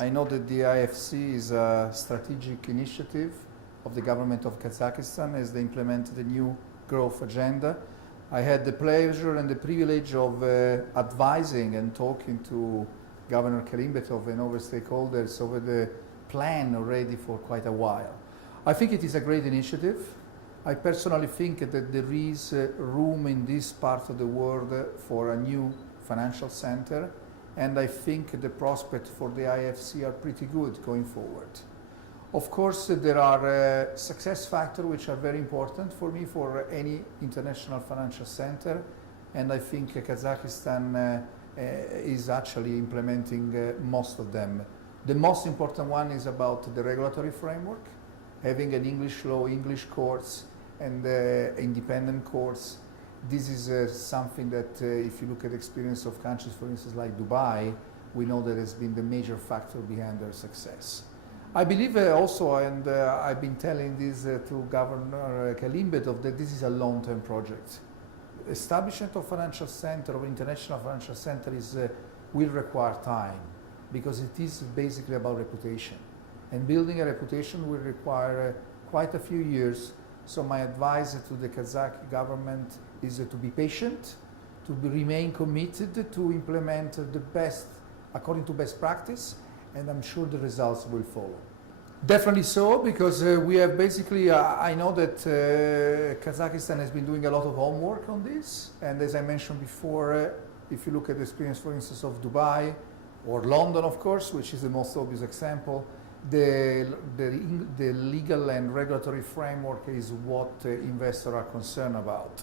I know that the AIFC is a strategic initiative of the government of Kazakhstan as they implement the new growth agenda. I had the pleasure and the privilege of advising and talking to Governor Kalimbetov and other stakeholders over the plan already for quite a while. I think it is a great initiative. I personally think that there is room in this part of the world for a new financial center, and I think the prospects for the AIFC are pretty good going forward. Of course, there are success factors which are very important for me for any international financial center, and I think Kazakhstan is actually implementing most of them. The most important one is about the regulatory framework, having an English law, English courts, and independent courts. This is something that if you look at the experience of countries, for instance, like Dubai, we know that has been the major factor behind their success. I believe also, and I've been telling this to Governor Kalimbetov, that this is a long-term project. Establishment of financial center, of international financial center will require time, because it is basically about reputation. And building a reputation will require quite a few years. So my advice to the Kazakh government is to be patient, to remain committed to implement the best, according to best practice, and I'm sure the results will follow. Definitely so, because we have basically, I know that Kazakhstan has been doing a lot of homework on this, and as I mentioned before, if you look at the experience, for instance, of Dubai, or London, of course, which is the most obvious example, the legal and regulatory framework is what investors are concerned about.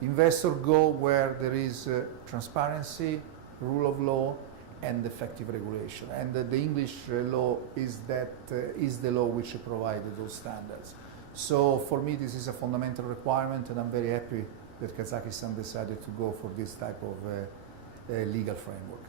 Investors go where there is transparency, rule of law, and effective regulation. And the English law is the law which provides those standards. So for me, this is a fundamental requirement, and I'm very happy that Kazakhstan decided to go for this type of legal framework.